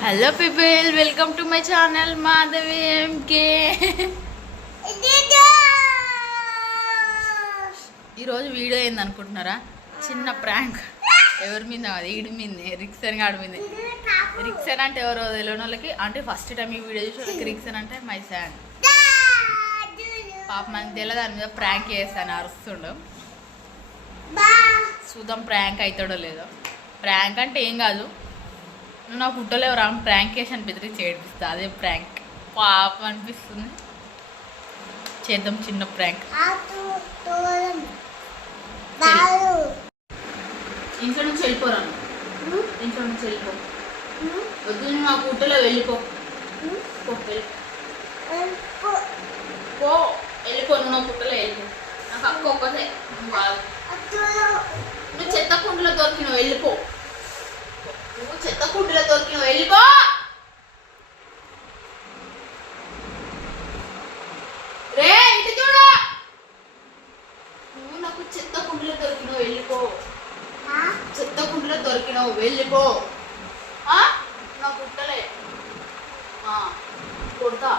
Hello people welcome to my channel Madhavi MK ఈరోజు video ఏంది అనుకుంటున్నారా? చిన్న ప్రాంక్. ఎవరి మీద కాదు ఈడి మీద. రిక్సన్ గాడి మీద. రిక్సన్ అంటే ఎవరో తెలియని వాళ్ళకి. అంటే ఫస్ట్ టైం ఈ వీడియో చూసి వాళ్ళకి రిక్సన్ అంటే మై శాన్ పాప మనకి తెలియదు దాని మీద ప్రాంక్ చేస్తాను అరుస్తుండు. చూద్దాం ప్రాంక్ అవుతాడో లేదో. ప్రాంక్ అంటే ఏం కాదు. నువ్వు నా ఫుడ్డోలో ఎవరు ప్రాంక్ చేసి అని బెదిరించి ఏడిపిస్తా అదే ప్రాంక్ పాప అనిపిస్తుంది. చేద్దాం చిన్న ప్రాంక్ ఇంట్లో నుంచి వెళ్ళిపోరాను ఇంట్లో నుంచి వెళ్ళిపో. వద్దు నువ్వు నా ఫుడ్డోలో వెళ్ళిపో. పో, వెళ్ళిపో. నువ్వు నా ఫుడ్డోలో వెళ్ళిపో. నాకు అక్క ఒక్కతే కాదు నువ్వు చెత్త కుండలో దొరికిన వెళ్ళిపో. నువ్వు చెత్త కుండలో దొరికిన వెళ్ళిపో. రే ఇటు చూడు. నువ్వు నాకు చెత్త కుండలో దొరికినావు వెళ్ళిపో. చెత్త కుండలో దొరికినావు వెళ్ళిపో. ఆ? నా కుట్టలే ఆ, కొడతా.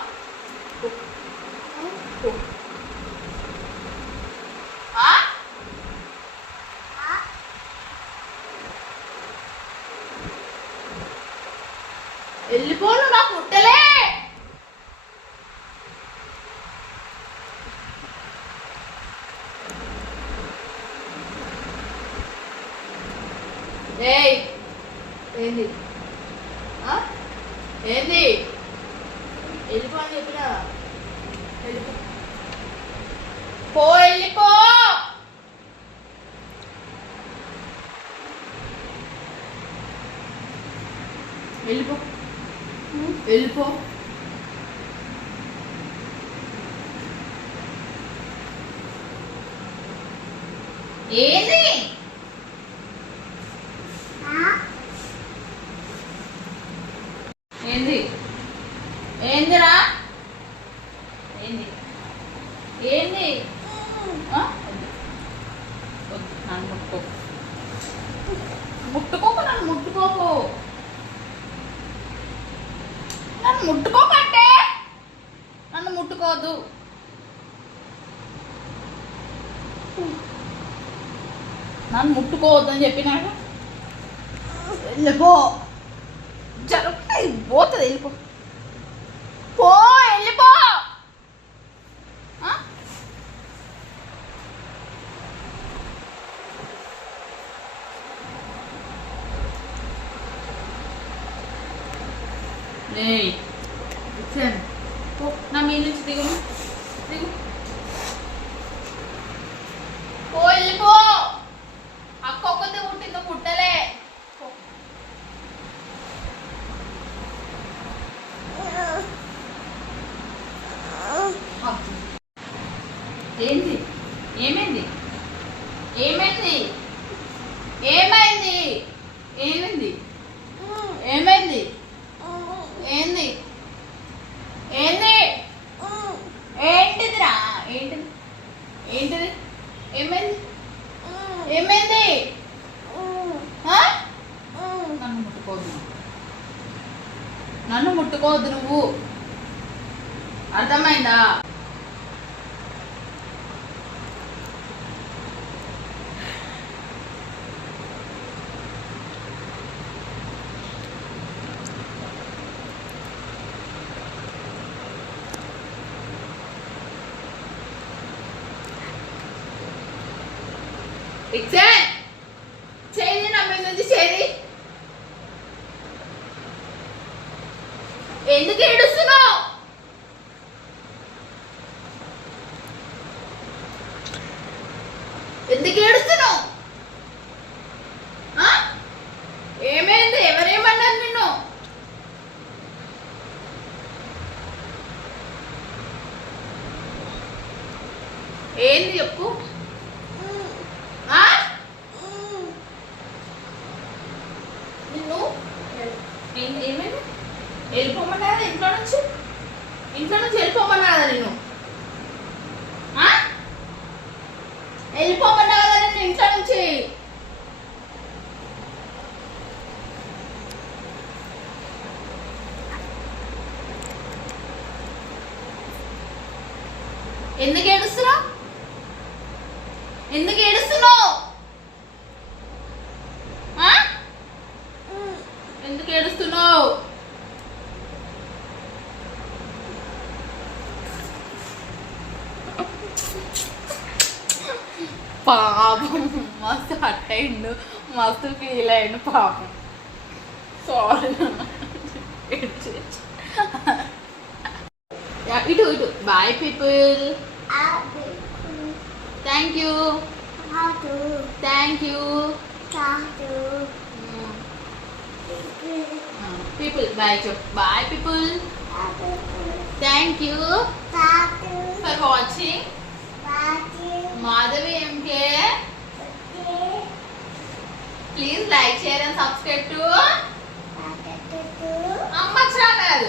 ఏంది ఏంది? వెళ్ళిపో అని చెప్పినా వెళ్ళిపో. పో వెళ్ళిపో! వెళ్ళిపో. వెళ్ళిపో. ఏంది ఏందిరా ఏంది ఏంది? వద్దు. నన్ను ముట్టుకోకు ముట్టుకోకు నన్ను ముట్టుకోకు. నన్ను ముట్టుకోకంటే నన్ను ముట్టుకోవద్దు. నన్ను ముట్టుకోవద్దు అని చెప్పినాక వెళ్ళిపో. జరుగుతుంది పోతుంది వెళ్ళిపో పో వెళ్ళిపో ఆ? ఏయ్ ఇచ్చాను పో నా మీ నుంచి దిగు దిగు పో. వెళ్ళిపో అక్క ఒక్కతే పుట్టింది పుట్టలే. పో. అబ్బో. ఏంది? ఏమైంది ఏమైంది? ఏమైంది? ఏమైంది ఏమైంది ఏంది ఏంది ఏంటిదిరా ఏంటిది ఏంటిది ఏమైంది ఏమైంది ఆ? నన్ను ముట్టుకోవద్దు నువ్వు. నన్ను ముట్టుకోవద్దు నువ్వు అర్థమైందా It's it నా మీద నుంచి చేయి ఎందుకు ఏడుస్తున్నావు? ఎందుకు ఏడుస్తున్నావు? ఏమైంది? ఎవరేమన్నారు నిన్ను? ఏంది చెప్పు. వెళ్ళిపోమన్నారా ఇంట్లో నుంచి? ఇంట్లో నుంచి వెళ్ళిపోమన్నారా నేను వెళ్ళిపోమన్నా కదా నేను ఇంట్లో నుంచి? ఎందుకు ఏడుస్తున్నావు? ఎందుకు ఏడుస్తున్నావు? పాపం. మస్తు హట్ అయిండు. మస్తు ఫీల్ అయిండు పాపం. సారీ ఇటు ఇటు. Bye people thank you thank you people bye చెప్పు bye people thank you for watching Madhavi MK please like share and subscribe to అమ్మ ఛానల్